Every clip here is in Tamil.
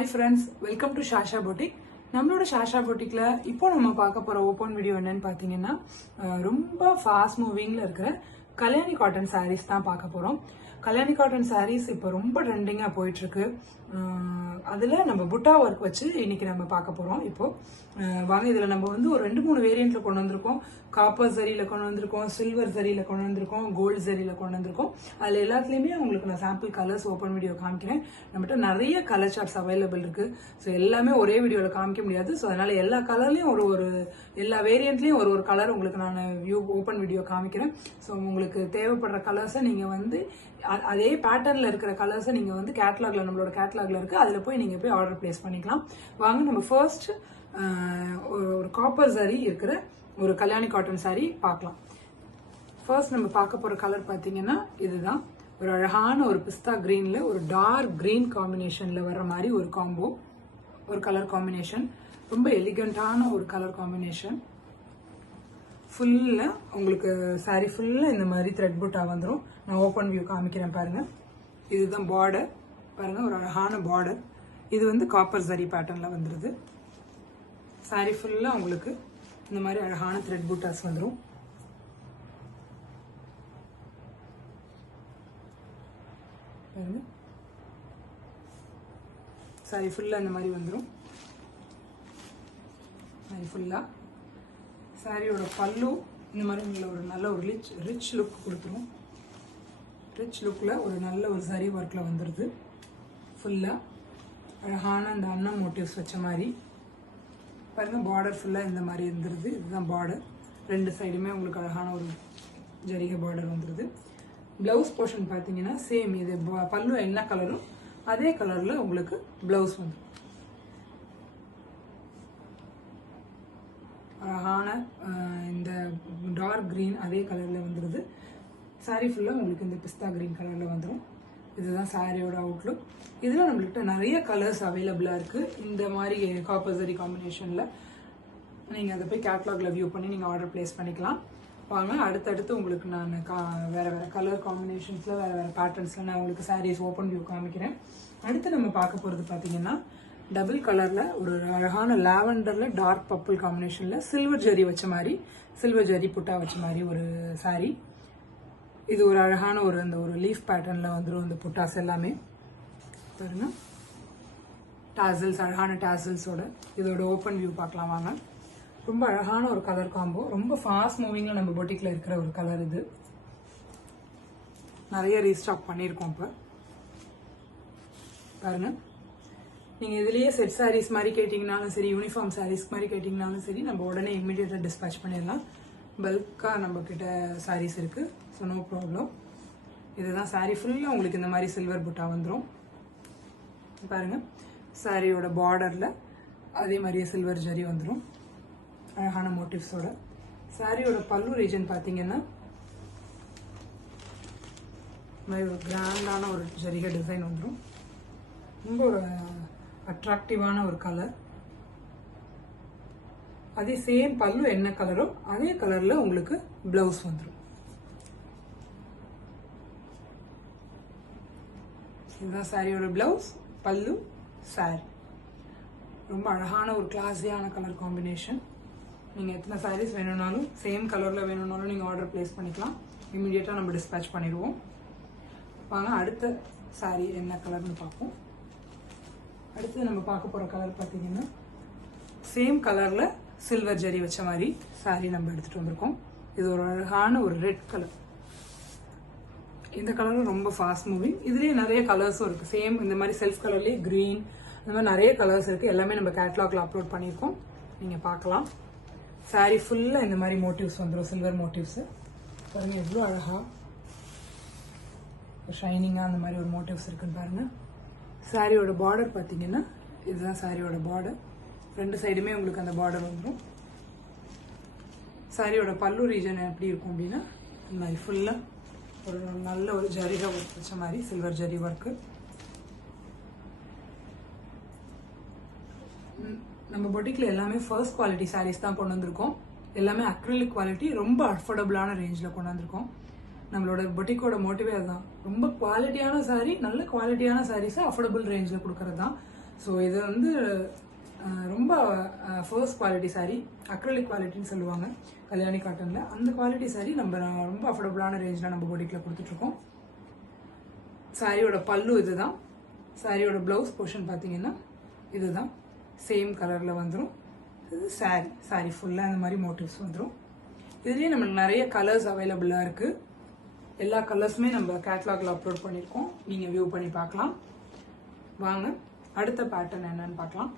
Hi friends, welcome to Shasha Boutique. நம்மளோட ஷாஷா பொட்டிக்ல இப்போ நம்ம பார்க்க போற ஓபன் வீடியோ என்னன்னு பாத்தீங்கன்னா ரொம்ப ஃபாஸ்ட் மூவிங்ல இருக்கிற கல்யாணி காட்டன் சாரீஸ் தான் பார்க்க போறோம். கல்யாணி காட்டன் சாரீஸ் இப்போ ரொம்ப ட்ரெண்டிங்கா போயிட்டு இருக்கு. அதுல நம்ம புட்டா ஒர்க் வச்சு இன்னைக்கு நம்ம பார்க்க போறோம். இப்போ வாங்க, இதுல நம்ம வந்து ஒரு 2-3 வேரியன்ட்ல கொண்டு வந்திருக்கோம். காப்பர் ஜரியில கொண்டு வந்திருக்கோம், சில்வர் ஜரியில கொண்டு வந்திருக்கோம், கோல்டு ஜரியில கொண்டு வந்திருக்கோம். அதுல எல்லாத்துலயுமே உங்களுக்கு நான் சாம்பிள் கலர்ஸ் ஓப்பன் வீடியோ காமிக்கிறேன். நம்மகிட்ட நிறைய கலர் சார்ட்ஸ் அவைலபிள் இருக்கு. ஸோ எல்லாமே ஒரே வீடியோல காமிக்க முடியாது. ஸோ அதனால எல்லா கலர்லயும் எல்லா வேரியன்ட்லயும் ஒரு கலர் உங்களுக்கு நான் ஓப்பன் வீடியோ காமிக்கிறேன். ஸோ உங்களுக்கு தேவைப்படுற கலர்ஸை நீங்க வந்து அதே பேட்டர்ன்ல இருக்கிற கலர்ஸை நீங்க வந்து கேட்டலாக்ல, நம்மளோட கேட்டலாக்ல இருக்கு, அதுல போய் நீங்க போய் ஆர்டர் பிளேஸ் பண்ணிக்கலாம். வாங்க நம்ம ஃபர்ஸ்ட் ஒரு காப்பர் சாரி இருக்கிற ஒரு கல்யாணி காட்டன் சாரி பார்க்கலாம். ஃபர்ஸ்ட் நம்ம பார்க்க போற கலர் பாத்தீங்கன்னா இதுதான். ஒரு அழகான ஒரு பிஸ்தா கிரீன்ல ஒரு டார்க் கிரீன் காம்பினேஷன்ல வர்ற மாதிரி ஒரு காம்போ, ஒரு கலர் காம்பினேஷன். ரொம்ப எலிகண்டான ஒரு கலர் காம்பினேஷன். ஃபுல்லா உங்களுக்கு சாரி ஃபுல்லா இந்த மாதிரி த்ரெட் புட்டா வந்துடும். நான் ஓப்பன் வியூ காமிக்கிறேன் பாருங்க. இதுதான் பார்டர் பாருங்க, ஒரு அழகான பார்டர். இது வந்து காப்பர் சரி பேட்டர்ன்ல வந்துருது. சாரி ஃபுல்லா உங்களுக்கு இந்த மாதிரி அழகான த்ரெட் புட்டாஸ் வந்துடும். பாருங்க, சாரி ஃபுல்லா இந்த மாதிரி வந்துடும். சாரி ஃபுல்லா சாரியோட பல்லு இந்த மாதிரி உங்களை ஒரு நல்ல ஒரு ரிச் லுக் கொடுத்துரும். ரிச் லுக்ல ஒரு நல்ல ஒரு சரி ஒர்க்ல வந்துடுது. ஃபுல்லா அழகான அந்த அன்னம் மோட்டிவ்ஸ் வச்ச மாதிரி பாருங்க. பார்டர் ஃபுல்லா இந்த மாதிரி இருந்துருது. இதுதான் பார்டர். ரெண்டு சைடுமே உங்களுக்கு அழகான ஒரு ஜரிகை பார்டர் வந்துருது. பிளவுஸ் போர்ஷன் பார்த்தீங்கன்னா சேம், இது பல்லு என்ன கலரோ அதே கலர்ல உங்களுக்கு பிளவுஸ் வந்துடும். அழகான இந்த டார்க் கிரீன் அதே கலர்ல வந்துடுது. சாரி ஃபுல்லா உங்களுக்கு இந்த பிஸ்தா கிரீன் கலர்ல வந்துடும். இதுதான் சாரியோட அவுட்லுக். இதுல நம்மள்கிட்ட நிறைய கலர்ஸ் அவைலபிளா இருக்கு. இந்த மாதிரி காப்பர் சரி காம்பினேஷன்ல நீங்க அதை போய் கேட்லாக்ல வியூ பண்ணி நீங்க ஆர்டர் பிளேஸ் பண்ணிக்கலாம். வாங்க, அடுத்தடுத்து உங்களுக்கு நான் வேற வேற கலர் காம்பினேஷன்ஸ்ல வேற வேற பேட்டர்ன்ஸ்ல நான் உங்களுக்கு சாரீஸ் ஓப்பன் வியூ காமிக்கிறேன். அடுத்து நம்ம பார்க்க போறது பாத்தீங்கன்னா டபுள் கலர்ல ஒரு அழகான லாவெண்டர்ல டார்க் பர்பிள் காம்பினேஷன்ல சில்வர் ஜரி வச்ச மாதிரி, சில்வர் ஜரி புட்டா வச்ச மாதிரி ஒரு சாரி. இது ஒரு அழகான அந்த ஒரு லீஃப் பேட்டர்ன்ல வந்துடும். இந்த புட்டாஸ் எல்லாமே பாருங்க, டாசல்ஸ், அழகான டாசல்ஸோட. இதோட ஓப்பன் வியூ பார்க்கலாம் வாங்க. ரொம்ப அழகான ஒரு கலர் காம்போ. ரொம்ப ஃபாஸ்ட் மூவிங்ல நம்ம பொட்டிக்ல இருக்கிற ஒரு கலர் இது. நிறைய ரீஸ்டாக் பண்ணியிருக்கோம் இப்ப பாருங்க. நீங்க இதுலயே செட் சாரீஸ் மாதிரி கேட்டீங்கன்னாலும் சரி, யூனிஃபார்ம் சாரீஸ் மாதிரி கேட்டீங்கன்னாலும் சரி, நம்ம உடனே இமிடியேட்டா டிஸ்பேச் பண்ணிடலாம். பல்கா நம்ம கிட்ட சாரீஸ் இருக்கு. So no problem. இதுதான் சாரி ஃபுல்லா உங்களுக்கு இந்த மாதிரி சில்வர் புட்டா வந்துடும் பாருங்க. சாரியோட பார்டர்ல அதே மாதிரியே சில்வர் ஜரி வந்துடும் அழகான மோட்டிவ்ஸோட. சாரியோட பல்லு ரீஜன் பாத்தீங்கன்னா ஒரு கிராண்டான ஒரு ஜரிகை டிசைன் வந்துடும். ரொம்ப ஒரு அட்ராக்டிவான ஒரு கலர். அதே சேம் பல்லு என்ன கலரோ அதே கலர்ல உங்களுக்கு பிளவுஸ் வந்துடும். இதுதான் சாரியோட பிளவுஸ், பல்லு, சாரி. ரொம்ப அழகான ஒரு கிளாஸியான கலர் காம்பினேஷன். நீங்க எத்தனை சாரீஸ் வேணும்னாலும் சேம் கலர்ல வேணும்னாலும் நீங்க ஆர்டர் பிளேஸ் பண்ணிக்கலாம். இமிடியேட்டா நம்ம டிஸ்பேச் பண்ணிடுவோம். வாங்க அடுத்த சாரி என்ன கலர்னு பார்ப்போம். அடுத்து நம்ம பார்க்க போற கலர் பாத்தீங்கன்னா சேம் கலர்ல சில்வர் ஜரி வச்ச மாதிரி சாரி நம்ம எடுத்துட்டு வந்திருக்கோம். இது ஒரு அழகான ஒரு ரெட் கலர். இந்த கலரும் ரொம்ப ஃபாஸ்ட் மூவிங். இதுலயே நிறைய கலர்ஸும் இருக்கு. சேம் இந்த மாதிரி செல்ஃப் கலர்லயே கிரீன், இந்த மாதிரி நிறைய கலர்ஸ் இருக்கு. எல்லாமே நம்ம கேட்லாக்ல அப்லோட் பண்ணியிருக்கோம், நீங்க பார்க்கலாம். சாரி ஃபுல்லா இந்த மாதிரி மோட்டிவ்ஸ் வந்துடும், சில்வர் மோட்டிவ்ஸ். பாருங்க எவ்வளவு அழகா ஷைனிங்கா அந்த மாதிரி ஒரு மோட்டிவ்ஸ் இருக்குன்னு பாருங்க. சாரியோட பார்டர் பாத்தீங்கன்னா இதுதான் சாரியோட பார்டர். ரெண்டு சைடுமே உங்களுக்கு அந்த பார்டர் வந்துடும். சாரியோட பல்லு ரீஜன் எப்படி இருக்கும் அப்படின்னா இந்த மாதிரி ஃபுல்லா ஒரு நல்ல ஒரு ஜரிகை ஒர்க் வச்ச மாதிரி சில்வர் ஜரி ஒர்க்கு. நம்ம பொட்டிக்ல எல்லாமே ஃபர்ஸ்ட் குவாலிட்டி சாரீஸ் தான் கொண்டு வந்திருக்கோம். எல்லாமே அக்ரிலிக் குவாலிட்டி, ரொம்ப அஃபோர்டபுளான ரேஞ்சில் கொண்டு வந்திருக்கோம். நம்மளோட பொட்டிக்கோட மோட்டிவே அதுதான். ரொம்ப குவாலிட்டியான சாரி, நல்ல குவாலிட்டியான சாரீஸை அஃபோர்டபுள் ரேஞ்சில் கொடுக்கறது தான். ஸோ இது வந்து ரொம்ப ஃபர்ஸ்ட் குவாலிட்டி சாரீ, அக்ரலிக் குவாலிட்டின்னு சொல்லுவாங்க கல்யாணி காட்டனில். அந்த குவாலிட்டி சாரீ நம்ம ரொம்ப அஃபோர்டபுளான ரேஞ்சில் நம்ம பொட்டிக்கில் கொடுத்துட்ருக்கோம். சாரியோட பல்லு இதுதான். சாரியோட ப்ளவுஸ் போர்ஷன் பார்த்தீங்கன்னா இதுதான், சேம் கலரில் வந்துடும். இது சாரி ஃபுல்லாக இந்த மாதிரி மோட்டிவ்ஸ் வந்துடும். இதுலேயே நம்மளுக்கு நிறைய கலர்ஸ் அவைலபிளாக இருக்குது. எல்லா கலர்ஸுமே நம்ம கேட்லாகில் அப்லோட் பண்ணியிருக்கோம், நீங்கள் வியூ பண்ணி பார்க்கலாம். வாங்க அடுத்த பேட்டர்ன் என்னன்னு பார்க்கலாம்.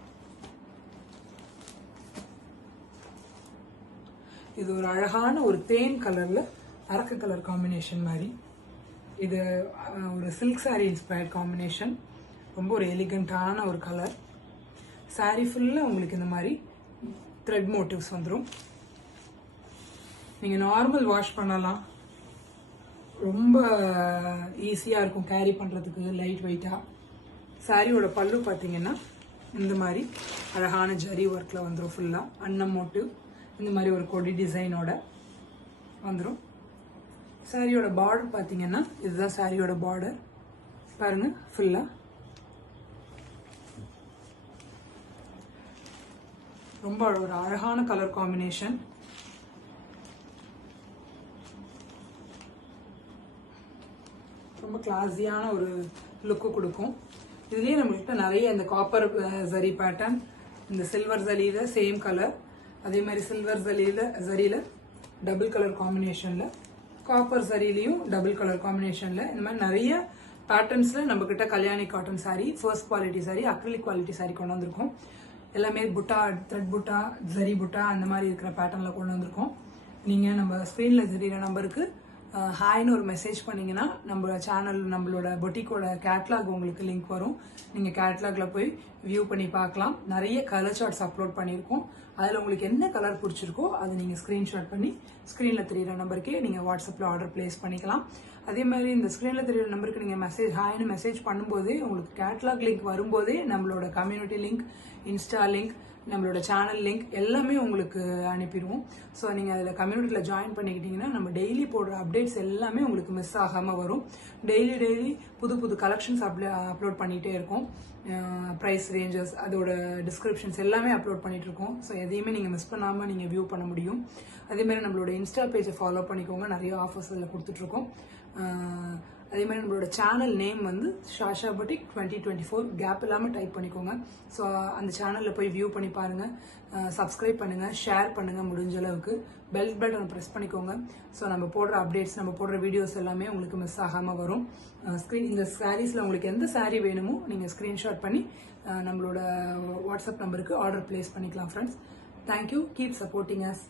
இது ஒரு அழகான ஒரு தேன் கலரில் அரக்கு கலர் காம்பினேஷன் மாதிரி. இது ஒரு சில்க் சாரி இன்ஸ்பயர்ட் காம்பினேஷன். ரொம்ப ஒரு எலிகண்டான ஒரு கலர். சாரி ஃபுல்லாக உங்களுக்கு இந்த மாதிரி த்ரெட் மோட்டிவ்ஸ் வந்துடும். நீங்கள் நார்மல் வாஷ் பண்ணலாம், ரொம்ப ஈஸியாக இருக்கும் கேரி பண்ணுறதுக்கு, லைட் வெயிட்டாக. சாரியோட பல்லு பார்த்தீங்கன்னா இந்த மாதிரி அழகான ஜரி ஒர்க்கில் வந்துடும். ஃபுல்லாக அன்னம் மோட்டிவ் இந்த மாதிரி ஒரு கொடி டிசைனோட வந்துடும். சாரியோட பார்டர் பார்த்தீங்கன்னா இதுதான் சாரியோட பார்டர் பாருங்க. ஃபுல்லாக ரொம்ப ஒரு அழகான கலர் காம்பினேஷன். ரொம்ப கிளாஸியான ஒரு லுக்கு கொடுக்கும். இதுலேயே நம்மள்கிட்ட நிறைய இந்த காப்பர் ஜரி பேட்டர்ன், இந்த சில்வர் ஜரியில் சேம் கலர், அதே மாதிரி சில்வர் ஜரியில் டபுள் கலர் காம்பினேஷனில், காப்பர் சரிலையும் டபுள் கலர் காம்பினேஷனில், இந்த மாதிரி நிறைய பேட்டர்ன்ஸில் நம்மக்கிட்ட Kalyani cotton sari, first quality sari, acrylic quality sari கொண்டு வந்திருக்கோம். எல்லாமே புட்டா, த்ரெட் புட்டா, ஜரி புட்டா அந்த மாதிரி இருக்கிற பேட்டர்னில் கொண்டு வந்திருக்கோம். நீங்கள் நம்ம ஸ்க்ரீனில் தெரியிற நம்பருக்கு ஹாய்னு ஒரு மெசேஜ் பண்ணிங்கன்னா நம்ம சேனல், நம்மளோட பொட்டிக்கோட கேட்லாக் உங்களுக்கு லிங்க் வரும். நீங்கள் கேட்லாகில் போய் வியூ பண்ணி பார்க்கலாம். நிறைய கலர் சார்ட்ஸ் அப்லோட் பண்ணியிருக்கோம். அதில் உங்களுக்கு என்ன கலர் பிடிச்சிருக்கோ அதை நீங்கள் ஸ்க்ரீன்ஷாட் பண்ணி ஸ்க்ரீனில் தெரியிற நம்பருக்கே நீங்கள் வாட்ஸ்அப்பில் ஆர்டர் ப்ளேஸ் பண்ணிக்கலாம். அதே மாதிரி இந்த ஸ்க்ரீனில் தெரியிற நம்பருக்கு நீங்கள் ஹாய்னு மெசேஜ் பண்ணும்போதே உங்களுக்கு கேட்லாக் லிங்க் வரும்போதே நம்மளோட கம்யூனிட்டி லிங்க், இன்ஸ்டா லிங்க், நம்மளோட சேனல் லிங்க் எல்லாமே உங்களுக்கு அனுப்பிடுவோம். ஸோ நீங்கள் அதில் கம்யூனிட்டியில் ஜாயின் பண்ணிக்கிட்டிங்கன்னா நம்ம டெய்லி போடுற அப்டேட்ஸ் எல்லாமே உங்களுக்கு மிஸ் ஆகாமல் வரும். டெய்லி புது புது கலெக்ஷன்ஸ் அப்லோட் பண்ணிகிட்டே இருக்கோம். ப்ரைஸ் ரேஞ்சஸ், அதோட டிஸ்கிரிப்ஷன்ஸ் எல்லாமே அப்லோட் பண்ணிட்டு இருக்கோம். ஸோ எதையுமே நீங்கள் மிஸ் பண்ணாமல் நீங்கள் வியூ பண்ண முடியும். அதேமாதிரி நம்மளோட இன்ஸ்டா பேஜை ஃபாலோ பண்ணிக்கோங்க, நிறைய ஆஃபர்ஸ் அதில் கொடுத்துட்ருக்கோம். அதே மாதிரி நம்மளோட சேனல் நேம் வந்து ஷாஷா பொட்டிக் 2024 கேப் இல்லாமல் டைப் பண்ணிக்கோங்க. ஸோ அந்த சேனலில் போய் வியூ பண்ணி பாருங்கள், சப்ஸ்கிரைப் பண்ணுங்கள், ஷேர் பண்ணுங்கள், முடிஞ்ச அளவுக்கு பெல் பட்டனை ப்ரெஸ் பண்ணிக்கோங்க. ஸோ நம்ம போடுற அப்டேட்ஸ், நம்ம போடுற வீடியோஸ் எல்லாமே உங்களுக்கு மிஸ் ஆகாமல் வரும். இந்த சாரீஸில் உங்களுக்கு எந்த சாரீ வேணுமோ நீங்கள் ஸ்க்ரீன்ஷாட் பண்ணி நம்மளோட வாட்ஸ்அப் நம்பருக்கு ஆர்டர் ப்ளேஸ் பண்ணிக்கலாம் friends. Thank you, keep supporting us.